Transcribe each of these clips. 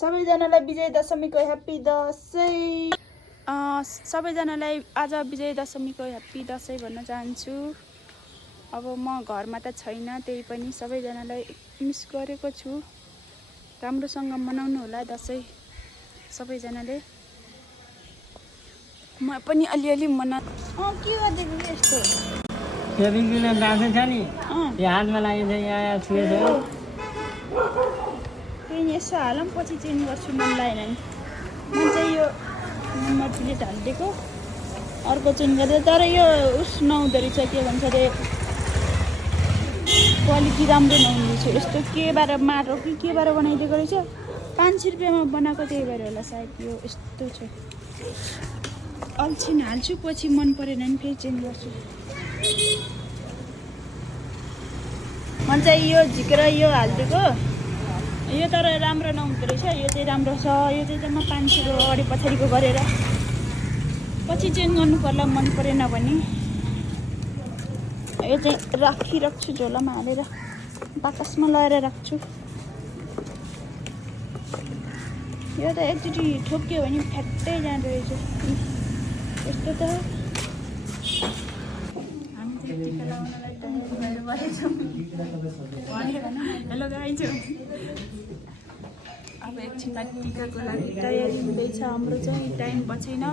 सबैजनालाई विजय दशमीको ह्याप्पी दशैं। सबैजनालाई आज विजय दशमीको ह्याप्पी दशैं भन्न चाहन्छु। अब म घरमा त छैन, त्यही पनि सबैजनालाई मिस गरेको छु। राम्रोसँग मनाउनु होला दशैं सबैजनाले। म पनि अलिअलि मना के गर्दैछु यस्तो फेभिक्विक राख्दै छ नि यो हातमा लागिन्छ यहाँ छुएछ त्यही यसो हालौँ, पछि चेन्ज गर्छु मन लागेन भने। म चाहिँ यो नम्बर प्लेट हालिदिएको अर्को चेन्ज गर्दै, तर यो उस नहुँदो रहेछ, के भन्छ अरे क्वालिटी राम्रो नहुँदो रहेछ। यस्तो केबाट माटो कि केबाट बनाइदिएको रहेछ, 500 रुपियाँमा बनाएको, त्यही भएर होला सायद यो यस्तो छ। अल्छिन हाल्छु, पछि मन परेन भने फेरि चेन्ज गर्छु। मन चाहिँ यो झिकेर यो हालिदिएको, यो तर राम्रो नहुँदो रहेछ। यो चाहिँ राम्रो छ, यो चाहिँ म 500 अगाडि पछाडिको गरेर पछि चेन्ज गर्नु पर्ला मन परेन भने। यो चाहिँ राखिराख्छु, झोलामा हालेर बाकसमा लगाएर राख्छु। यो त एकचोटि ठोक्यो भने फ्याट्टै जाँदो रहेछ यस्तो त। हामी चाहिँ टिका लगाउनलाई तयारी भएर बसेछौँ। हेलो गाइज, अब एकछिनमा टिकाको लागि तयारी हुँदैछ हाम्रो चाहिँ। टाइम बचेन,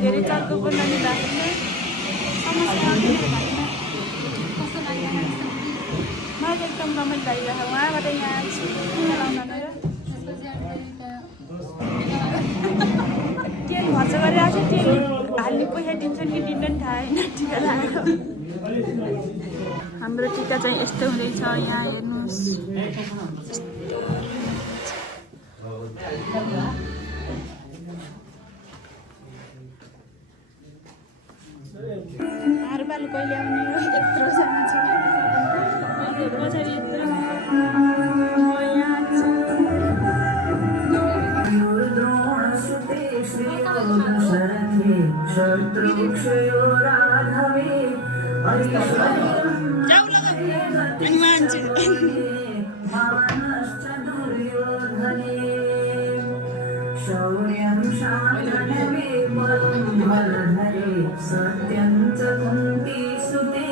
धेरै चालको बोल्ने भएको छ। समस्या कस्तो लागिरहेको छ? मलाई एकदम रमाइलो लागिरहेको। उहाँबाट यहाँ टिका लाउन गएर तेल खर्च गरिरहेको छ। तेल हाल्ने पैसा दिन्छन् कि दिँदैन थाहा होइन टिका लगाएर। हाम्रो टिका चाहिँ यस्तो हुँदैछ। यहाँ हेर्नुहोस्, हारबाल कहिले आउने हो? यत्रोजना छ पछाडि यत्रो। जाऊ लगा अनि मान्छे शौर्यं शान्तनवे बलधरे सत्यं च कुन्तीसुते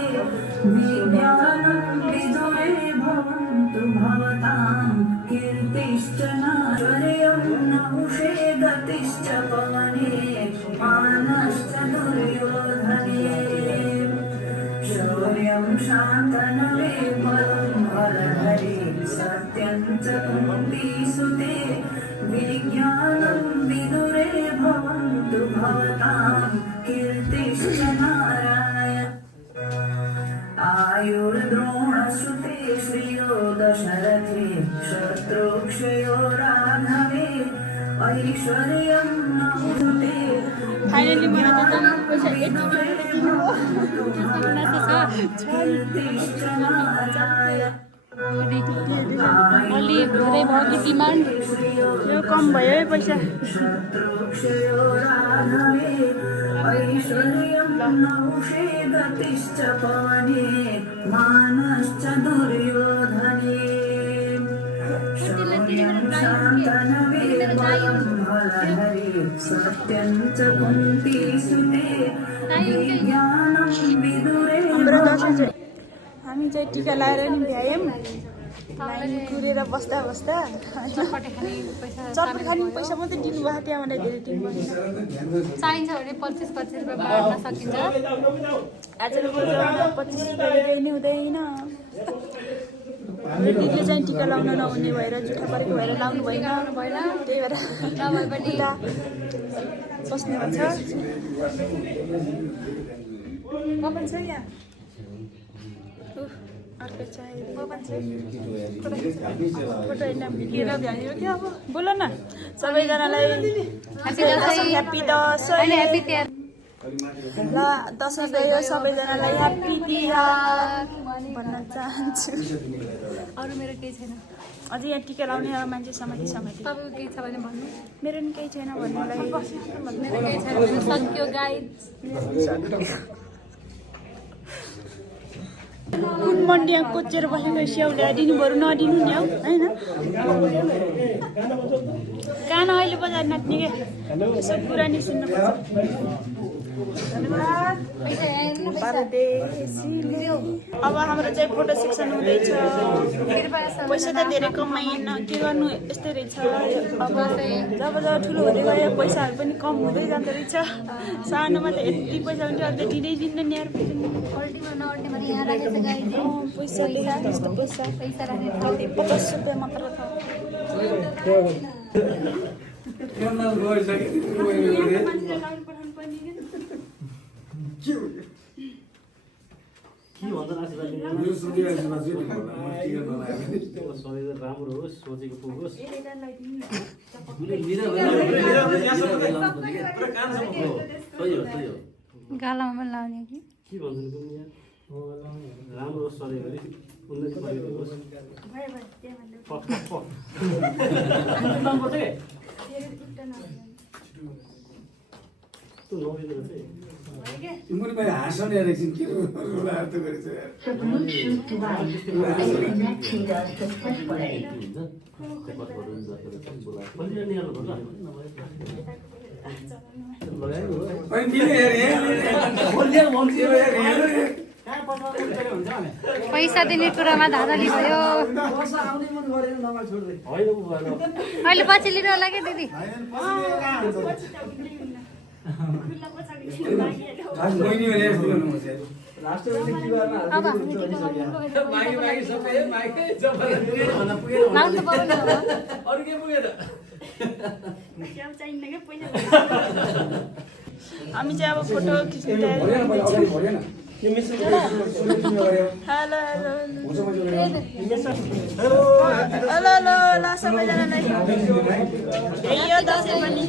विज्ञानं विदुरे भवन्तु भवतां कीर्तिश्च नाश्वर्यं नहुषे गतिश्च पवने मानश्च दुर्योधने शौर्यं शान्तनवे बलं बलधरे सत्यं च कुन्तीसुते विज्ञानं विदुरे भवन्तु भवतां कीर्तिश्च नारायण आयुर्द्रोणसुते श्रियो दशरथे शत्रुक्षयो राघवे ऐश्वर्यं नहुते फाइनली मलाई त पैसा कीर्तिश्च नारायण अलि धेरै भयो कि डिमान्ड? यो कम भयो है पैसा। शत्रुक्षयो राघवे ऐश्वर्यं नहुषे गतिश्च पवने मानश्च दुर्योधने शौर्यं शान्तनवे बलं बलधरे सत्यं च कुन्तीसुते विज्ञानं विदुरे हामी चाहिँ टिका लगाएर नि भ्यायौँ। लाइन कुरेर बस्दा बस्दा चटपटे खाने पैसा मात्रै दिनुभएको, त्यहाँबाट धेरै दिनुभयो। चाहिन्छ भने 25-25 रुपियाँ बाँड्न सकिन्छ। आजको 25 रुपियाँ दिनु हुँदैन। हाम्रो दिदीले चाहिँ टिका लाउन नहुने भएर जुठा परेको भएर लाउनु भएन, त्यही भएर नभए पनि बस्नुहुन्छ। कपन छ यहाँ, अर्को चाहिँ फोटो होइन भिडियो भ्याइयो क्या। अब बोल न, सबैजनालाई ह्याप्पी दशैं। ल दसैँ गयो, सबैजनालाई ह्याप्पी तिहार भन्न चाहन्छु। अरू मेरो केही छैन। अझै यहाँ टिका लाउने मान्छे समाति तपाईँको केही छ भने भन्नु। मेरो नि केही छैन भन्नुलाई। मेरो केही छैन भने सक्यो गाइड। कुन मन्डिया कोचेर बसेको स्याउ ल्याइदिनु बरु नदिनु नि हौ होइन। बजार नाच्ने के यसो कुरा नि सुन्नुपर्छ धन्यवाद परदेशीले। अब हाम्रो चाहिँ फोटो सेक्सन हुँदैछ पैसा त धेरै कमाएन के गर्नु यस्तै रहेछ अब जब जब ठुलो हुँदै गयो पैसाहरू पनि कम हुँदै जाँदो रहेछ सानोमा त यति पैसा हुन्थ्यो अन्त दिँदै दिन्न नि यार पैसा लेखा जस्तो पैसा कति 50 रुपियाँ मात्र छ राम्रो होस् सोचेको पुगोस् गालामा पनि लाउने कि के भन्छ राम्रो सधैँ गरी उन्नति गरिदिनुहोस् तिमीले मैले हाँस्न एकछिन के अर्थ गरेछ पैसा दिने कुरामा धाँधली भयो अहिले पछि लिनु होला क्या दिदी हामी चाहिँ अब फोटो खिच्ने तयारी गर्दैछौँ हेलो हेलो ल सबैजनालाई यो दसैँ पनि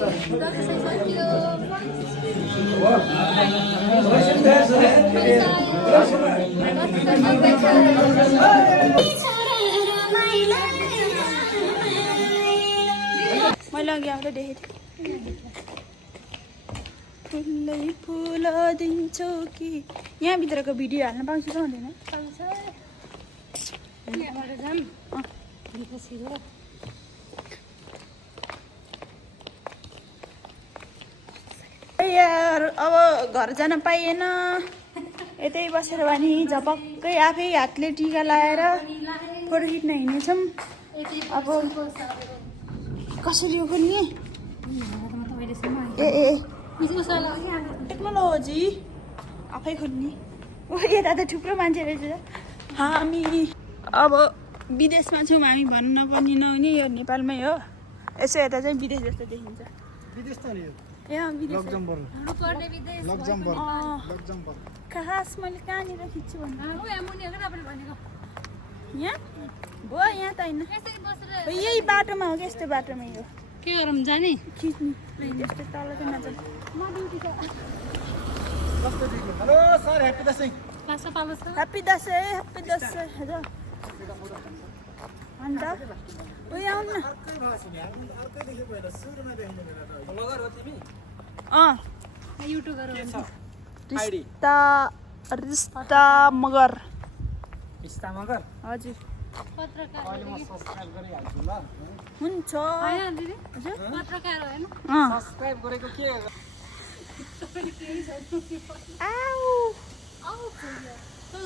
मैले अघि आउँदा देखेको थिएँ फुलै फुल दिन्छौ कि यहाँभित्रको भिडियो हाल्न पाउँछु त हुँदैन यार अब घर जान पाइएन यतै बसेर भने झपक्कै आफै हातले टिका लाएर फोटो खिच्न हिँडेछौँ अब कसरी हो खोल्ने ए टेक्नोलोजी आफै खोल्ने ओ यता त थुप्रो मान्छे रहेछ हामी अब विदेशमा छौँ हामी भन्नु नपर्ने नहुने यो नेपालमै हो यसो यता चाहिँ विदेश जस्तो देखिन्छ विदेश त नि ए विदेश खास मैले कहाँनिर खिच्छु भन्दा यहाँ भयो यहाँ त होइन यही बाटोमा हो कि यस्तो बाटोमै हो के गरौँ जाने खिच्नु यस्तो तल चाहिँ नजाउँ hello sir happy Dashain happy Dashain हजुर अन्त उयो आउनु न रिस्ता मगर हजुर हुन्छ पत्रकार होइन सब्सक्राइब गरेको के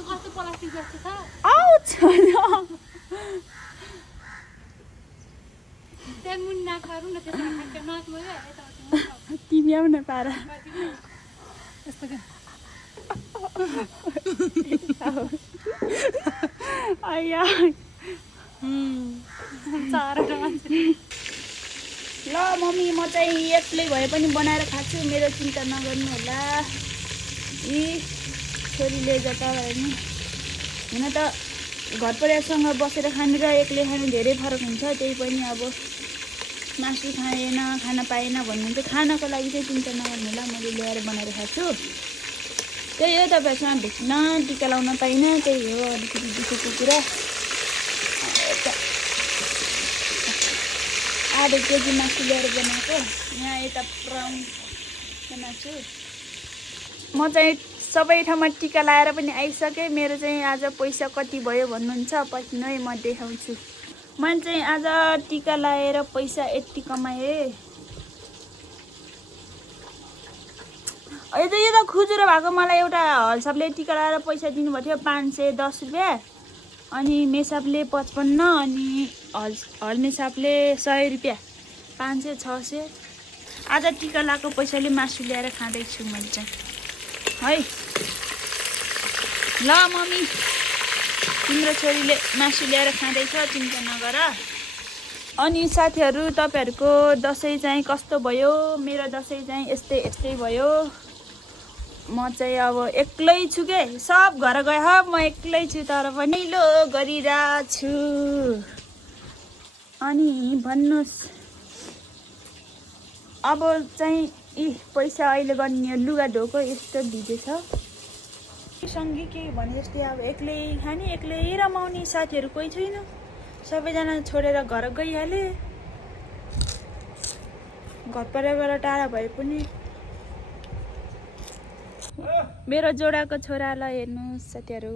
कस्तो प्लास्टिक जस्तो छ त्यहाँ मुनि नाक पारौँ न त्यसमा नाकमा तिमी आउन पार यस्तो क्या ल मम्मी म चाहिँ एक्लै भए पनि बनाएर खान्छु मेरो चिन्ता नगर्नु होला यी छोरीले जता भए नि हुन त घर परिवारसँग बसेर खानु र एक्लै खानु धेरै फरक हुन्छ त्यही पनि अब मासु खाएन खान पाएन भन्नुहुन्छ खानको लागि चाहिँ चिन्ता नगर्नु होला मैले ल्याएर बनाएर खान्छु त्यही हो तपाईँहरूसँग भेट्न टिका लाउन पाइनँ त्यही हो अलिकति दुःखको कुरा आधा केजी मासु ल्याएर बनाएको यहाँ यता ब्राउन बनाएको छु म चाहिँ सबै ठाउँमा टिका लाएर पनि आइसकेँ मेरो चाहिँ आज पैसा कति भयो भन्नुहुन्छ पछि नै म देखाउँछु मैले चाहिँ आज टिका लाएर पैसा यति कमाएँ यो त खुजुरो भएको मलाई एउटा हलसापले टिका लगाएर पैसा दिनुभएको थियो 510 रुपियाँ अनि मेसापले 55 अनि हलमेसापले 100 रुपियाँ 500 600 आज टिका लगाएको पैसाले मासु ल्याएर खाँदैछु मैले चाहिँ है ल मम्मी तिम्रो छोरीले मासु ल्याएर खाँदैछ चिन्ता नगर अनि साथीहरू तपाईहरूको दसैँ चाहिँ कस्तो भयो मेरो दसैँ चाहिँ यस्तै भयो म चाहिँ अब एक्लै छु के सब घर गए म एक्लै छु तर पनि लो गरिरहेको छु अनि भन्नुहोस् अब चाहिँ पैसा अहिले गर्ने लुगा धोको यस्तो भिजेछ सँगै के भने जस्तै अब एक्लै खाने एक्लै रमाउने साथीहरू कोही छैन सबैजना छोडेर घर गइहाले घर परिवारबाट टाढा भए पनि मेरो जोडाको छोरालाई हेर्नुहोस् साथीहरू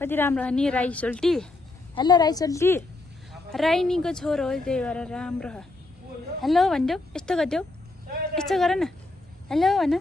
कति राम्रो हो नि राई सोल्टी हेलो राई सोल्टी राइनीको छोरो हो त्यही भएर राम्रो हो हेलो भनिदेऊ यस्तो गरिदेऊ यस्तो गर न हेलो भन